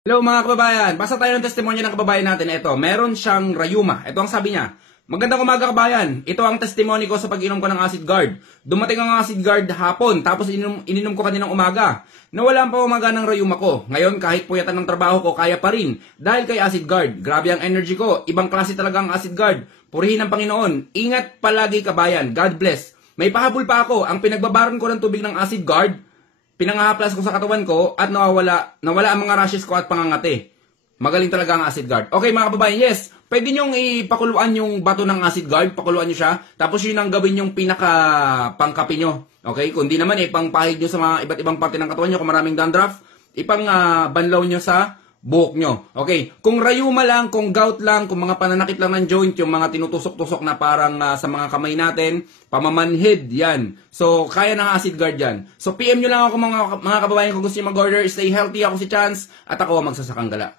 Hello mga kababayan, basa tayo ng testimonya ng kababayan natin. Ito, meron siyang rayuma. Ito ang sabi niya. Magandang umaga kabayan. Ito ang testimony ko sa pag-inom ko ng acid guard. Dumating ang acid guard hapon, tapos ininom ko kaninang umaga. Nawala ang pamamaga ng rayuma ko. Ngayon kahit puyatan ng trabaho ko, kaya pa rin. Dahil kay acid guard. Grabe ang energy ko. Ibang klase talaga ang acid guard. Purihin ang Panginoon. Ingat palagi kabayan. God bless. May pahabol pa ako. Ang pinagbabaran ko ng tubig ng acid guard, pinangahaplas ko sa katawan ko at nawala ang mga rashes ko at pangangati. Magaling talaga ang acid guard. Okay mga kababayan, yes, pwede nyong ipakuluan yung bato ng acid guard, pakuluan nyo siya, tapos yun ang gawin yung pinaka pangkapi nyo. Okay, kung di naman pangpahid nyo sa mga iba't ibang parte ng katawan nyo, kung maraming dandruff, ipang banlaw nyo sa buhok nyo. Okay, kung rayuma lang, kung gout lang, kung mga pananakit lang ng joint, yung mga tinutusok-tusok na parang sa mga kamay natin, pamamanhid, yan. So, kaya ng acid guard yan. So, PM nyo lang ako mga kababayan kung gusto nyo mag-order. Stay healthy, ako si Chance, at ako ang magsasakang gala.